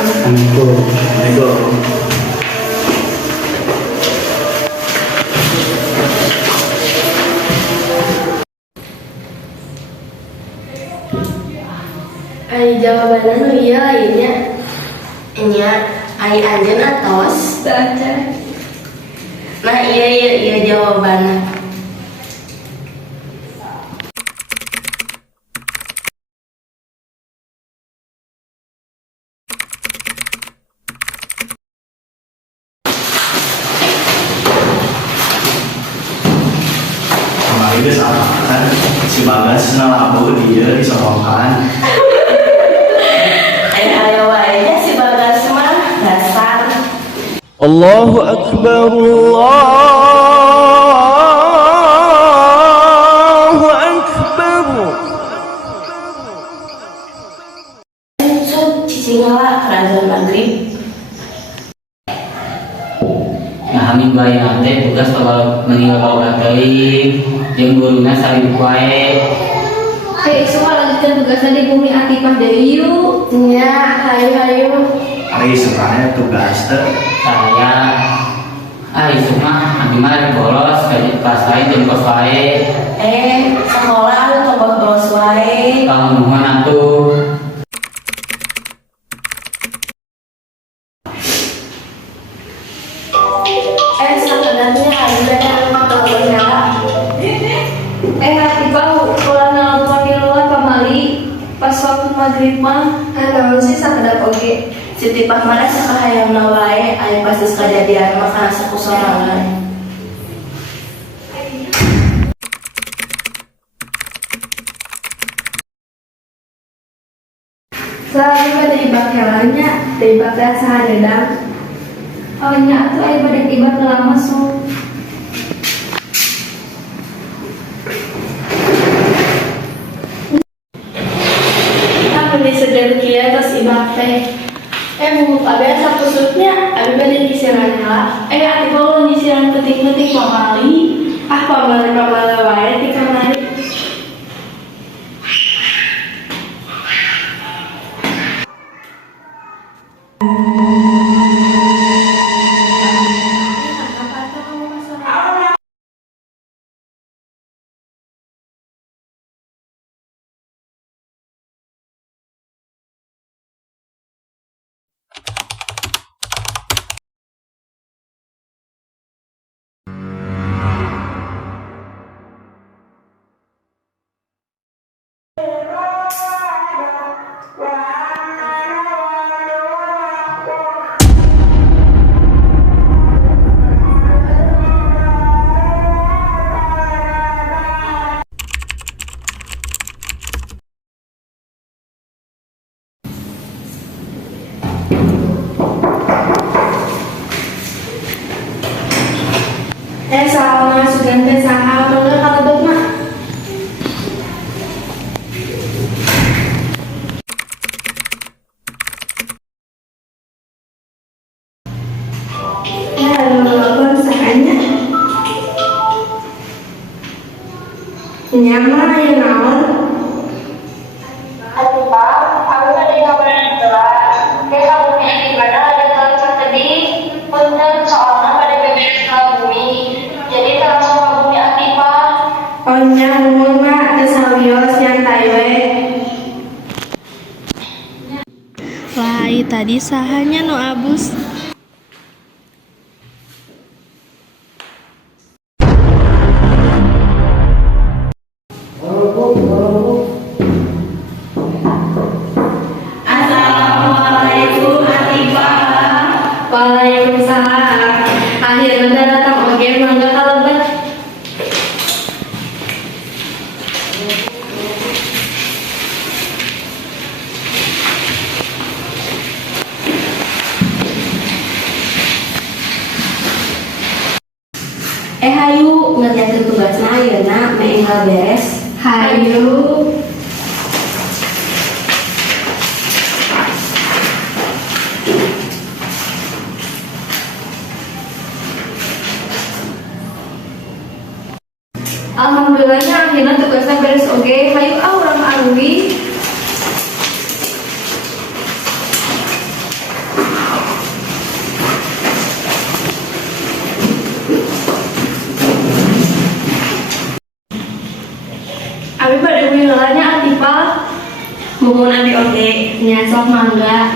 Assalamualaikum. Ai jawabannya nu iya lainnya. Nya ai anjeun atos. Nah iya jawabannya. Kemarin itu salah kan si Bagas ngelabu dia disorokan. Ayo wae si Bagas mah dasar. Allahu Akbar, Allahu Akbar. Sok cicing lah kerajaan maghrib. Nah, kami bayi nanti tugas kalau meninggal teuing jeung guruna salib wae. Hei, semua lanjutkan tugasnya di bumi Atifah deui yuk. Nya hayu. Ari sebenarnya tugas teh Saya isuk mah abdi mah bolos ka kelas lain jeung kos wae. Sekolah lu bolos wae. Tahun nuhun atuh. Sebenarnya ada yang mau Hati bau, kalau nelpon di luar pamali pas waktu maghrib mah. naon sih sakedap oge. Siti Pahmana sakahayangna wae aya pas geus kajadian mah kana sakusorangan. Selalu dari bakelanya, dari bakel sahadedang. Awalnya tuh ayo pada tiba lama so. Di sedang kia tos ibak teh buku kabeh sapusutnya abi bade disiran lah ati bawa disiran penting-penting pamali pamali wae ti kamari. Salah sugan teh saha mangga kalebet mah. Lalu sahanya nyaman ya naon. Aduh Pak, aku tadi kabaran telat. Kayak kamu di mana ada kelas sedih. Punten soalnya pada beberes bumi. Jadi kalau bumi Atifah. Oh nya umur mah tesawios nyantai we. Lai tadi sahanya no abus. Assalamualaikum Atifah. Waalaikumsalam. Akhirnya datang oke mangga kalebet. Hayu ngerjakeun tugasna ayeuna me enggal beres. Hayu. Alhamdulillahnya akhirnya tugasnya beres oke. Hayu urang alwi. teh. Nya sok mangga.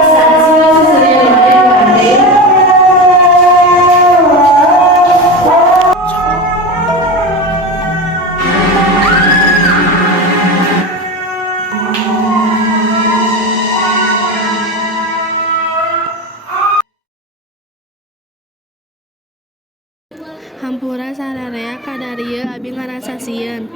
Bisa hasil sesuai yang ada. Hampura sararea kadarieu abi ngarasa sieun.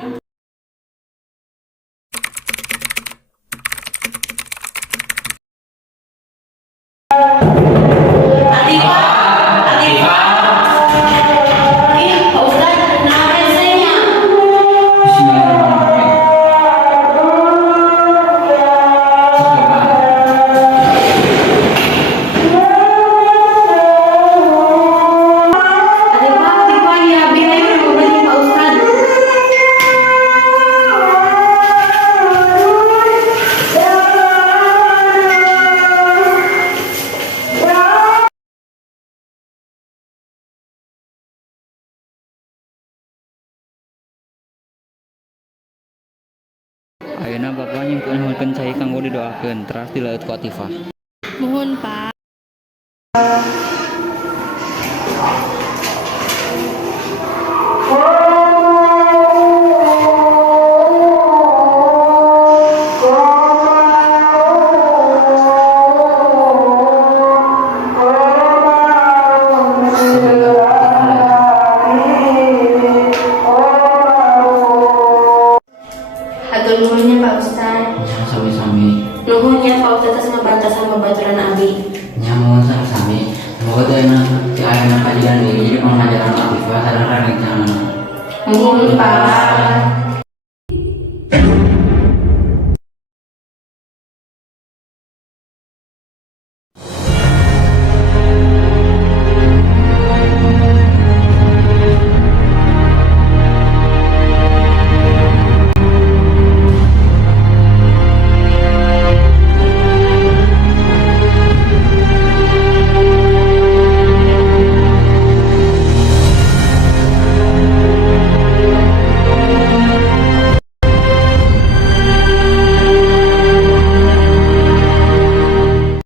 Ih, Pak Ustaz, nah resenya. Ada Pak, tipe ya, biar aja ngobrolin Pak Ustaz. Ayeuna Bapak nyimpen hulkeun cai kanggo didoakeun teras dileut ku Atifah. Muhun Pak. Hatur nuhunnya Pak Ustaz. Nya sami-sami. Nuhunnya Pak Ustaz atas ngebatasan pembaturan abi. Nya mohon sami-sami. Semoga teh enak ti ayeuna kajian ieu jadi pengajaran Atifah sareng rencana. Nuhun Pak.